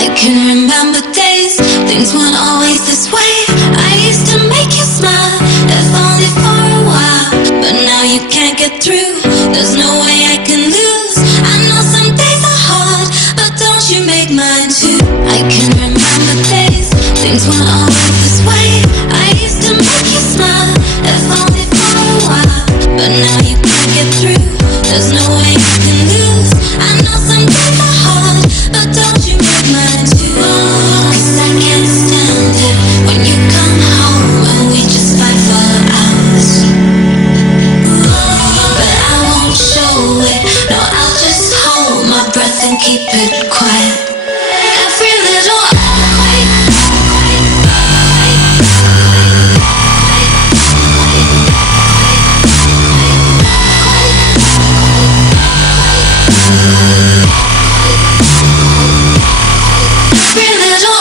I can remember days, things weren't always this way. I used to make you smile, if only for a while. But now you can't get through, there's no way I can lose. I know some days are hard, but don't you make mine too. I can remember days, things weren't always this way. I used to make you smile, if only for a while. But now you can't get through, there's no way I can lose. I know some days are hard, but don't you make mine too. 'Cause I can't stand it when you come home and we just fight for hours. But I won't show it, no, I'll just hold my breath and keep it quiet. Every little every little